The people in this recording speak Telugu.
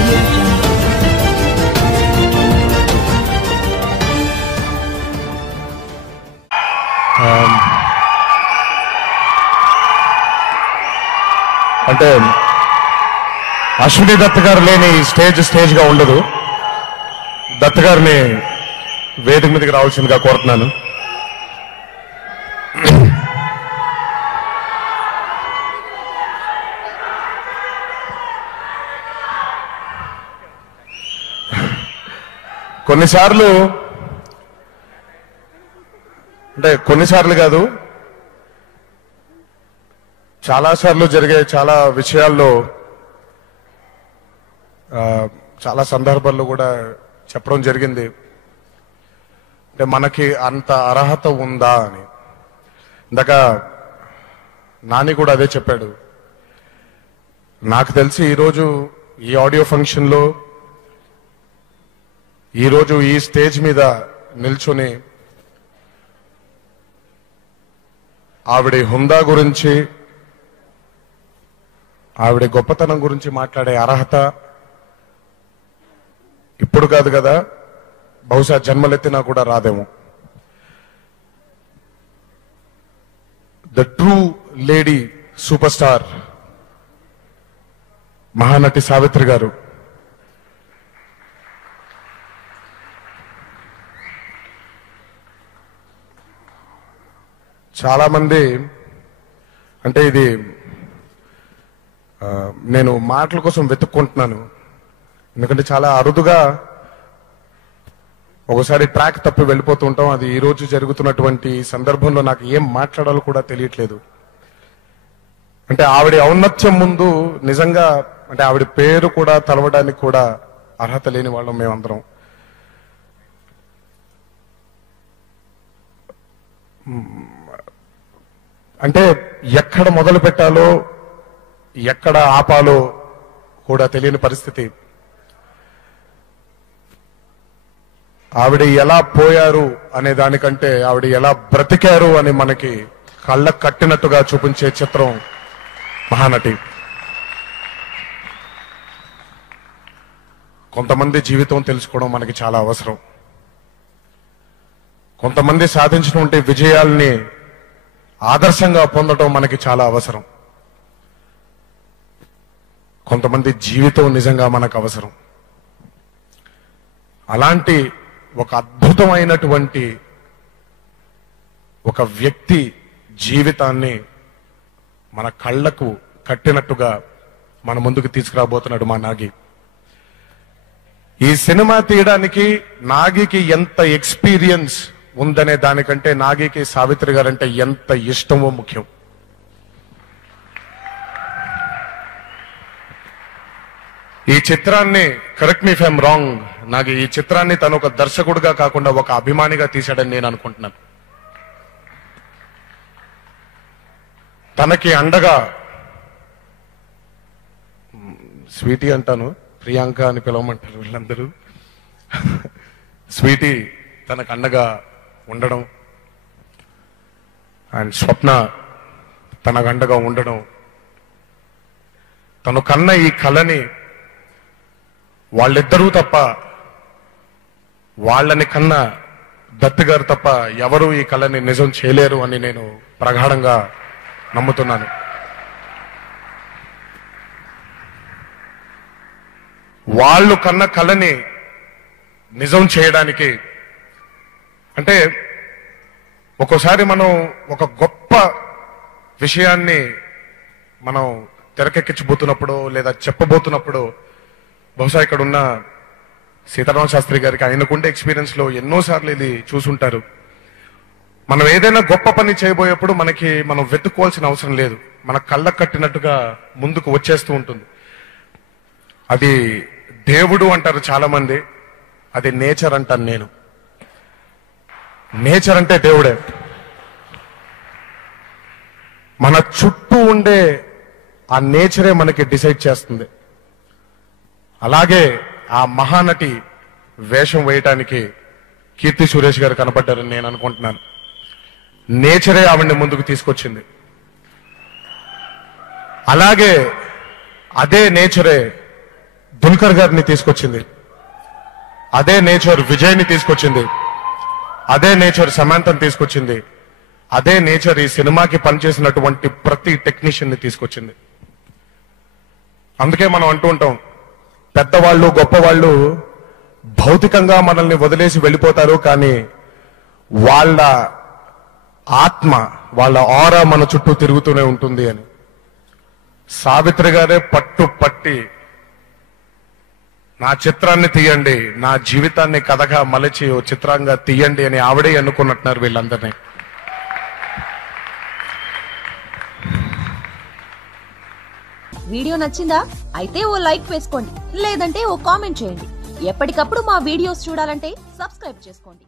audio jungle. అంటే అశ్విని దత్ గారు లేని స్టేజ్ గా ఉండదు. దత్ గారిని వేదిక మీదకి రావాల్సిందిగా కోరుతున్నాను. కొన్నిసార్లు కాదు, చాలాసార్లు జరిగే చాలా విషయాల్లో చాలా సందర్భాల్లో కూడా చెప్పడం జరిగింది. అంటే మనకి అంత అర్హత ఉందా అని. ఇందాక నాని కూడా అదే చెప్పాడు. నాకు తెలిసి ఈరోజు ఈ ఆడియో ఫంక్షన్లో ఈరోజు ఈ స్టేజ్ మీద నిల్చుని ఆవిడ హుందా గురించి, ఆవిడ గొప్పతనం గురించి మాట్లాడే అర్హత ఇప్పుడు కాదు కదా, బహుశా జన్మలెత్తినా కూడా రాదేమో. The true lady super star Mahanati Savitri గారు. చాలా మంది అంటే ఇది నేను మాటల కోసం వెతుక్కుంటున్నాను. ఎందుకంటే చాలా అరుదుగా ఒకసారి ట్రాక్ తప్పి వెళ్ళిపోతూ ఉంటాం. అది ఈ రోజు జరుగుతున్నటువంటి సందర్భంలో నాకు ఏం మాట్లాడాలో కూడా తెలియట్లేదు. అంటే ఆవిడ ఔన్నత్యం ముందు నిజంగా అంటే ఆవిడ పేరు కూడా తలవడానికి కూడా అర్హత లేని వాళ్ళం మేమందరం. అంటే ఎక్కడ మొదలు పెట్టాలో ఎక్కడ ఆపాలో కూడా తెలియని పరిస్థితి. ఆవిడ ఎలా పోయారు అనే దానికంటే ఆవిడ ఎలా బ్రతికారు అని మనకి కళ్ళ కట్టినట్టుగా చూపించే చిత్రం మహానటి. కొంతమంది జీవితం తెలుసుకోవడం మనకి చాలా అవసరం. కొంతమంది సాధించినటువంటి విజయాల్ని ఆదర్శంగా పొందడం మనకి చాలా అవసరం. కొంతమంది జీవితం నిజంగా మనకు అవసరం. అలాంటి ఒక అద్భుతమైనటువంటి ఒక వ్యక్తి జీవితాన్ని మన కళ్ళకు కట్టినట్టుగా మన ముందుకు తీసుకురాబోతున్నాడు మా నాగి. ఈ సినిమా తీయడానికి నాగికి ఎంత ఎక్స్పీరియన్స్ ఉందనే దానికంటే నాగికి సావిత్రి గారంటే ఎంత ఇష్టమో ముఖ్యం. ఈ చిత్రాన్ని, correct me if I'm wrong, నాకు ఈ చిత్రాన్ని తను ఒక దర్శకుడిగా కాకుండా ఒక అభిమానిగా తీశాడని నేను అనుకుంటున్నాను. తనకి అండగా, స్వీటీ అంటాను, ప్రియాంక అని పిలవమంటారు వీళ్ళందరూ, స్వీటీ తనకు అండగా ఉండడం, అండ్ స్వప్న తనకు అండగా ఉండడం, తను కన్న ఈ కళని వాళ్ళిద్దరూ తప్ప, వాళ్ళని కన్నా దత్ గారు తప్ప ఎవరూ ఈ కళని నిజం చేయలేరు అని నేను ప్రగాఢంగా నమ్ముతున్నాను. వాళ్ళు కన్న కళని నిజం చేయడానికి అంటే ఒక్కోసారి మనం ఒక గొప్ప విషయాన్ని మనం తెరకెక్కించబోతున్నప్పుడు లేదా చెప్పబోతున్నప్పుడు బహుశా ఇక్కడ ఉన్న సీతారామ శాస్త్రి గారికి ఆయనకుండే ఎక్స్పీరియన్స్ లో ఎన్నోసార్లు ఇది చూసుంటారు. మనం ఏదైనా గొప్ప పని చేయబోయేప్పుడు మనం వెతుక్కోవాల్సిన అవసరం లేదు. మన కళ్ళకు కట్టినట్టుగా ముందుకు వచ్చేస్తూ ఉంటుంది. అది దేవుడు అంటారు చాలా మంది, అది నేచర్ అంటాను నేను. నేచర్ అంటే దేవుడే. మన చుట్టూ ఉండే ఆ నేచరే మనకి డిసైడ్ చేస్తుంది. అలాగే ఆ మహానటి వేషం వేయటానికి కీర్తి సురేష్ గారు కనపడ్డారని నేను అనుకుంటున్నాను. నేచరే ఆవిడ్ని ముందుకు తీసుకొచ్చింది. అలాగే అదే నేచరే దుల్కర్ గారిని తీసుకొచ్చింది, అదే నేచర్ విజయ్ని తీసుకొచ్చింది, అదే నేచర్ సమాంతని తీసుకొచ్చింది, అదే నేచర్ ఈ సినిమాకి పనిచేసినటువంటి ప్రతి టెక్నీషియన్ ని తీసుకొచ్చింది. అందుకే మనం అంటూ ఉంటాం, పెద్దవాళ్ళు గొప్పవాళ్ళు భౌతికంగా మనల్ని వదిలేసి వెళ్ళిపోతారు, కానీ వాళ్ళ ఆత్మ, వాళ్ళ ఆరా మన చుట్టూ తిరుగుతూనే ఉంటుంది అని. సావిత్రి గారే పట్టి నా చిత్రాన్ని తీయండి, నా జీవితాన్ని కథగా మలచి ఓ చిత్రంగా తీయండి అని ఆవిడే అనుకున్నట్టున్నారు వీళ్ళందరినీ. వీడియో నచ్చిందా? అయితే ఓ లైక్ వేసుకోండి, లేదంటే ఓ కామెంట్ చేయండి. ఎప్పటికప్పుడు మా వీడియోస్ చూడాలంటే సబ్స్క్రైబ్ చేసుకోండి.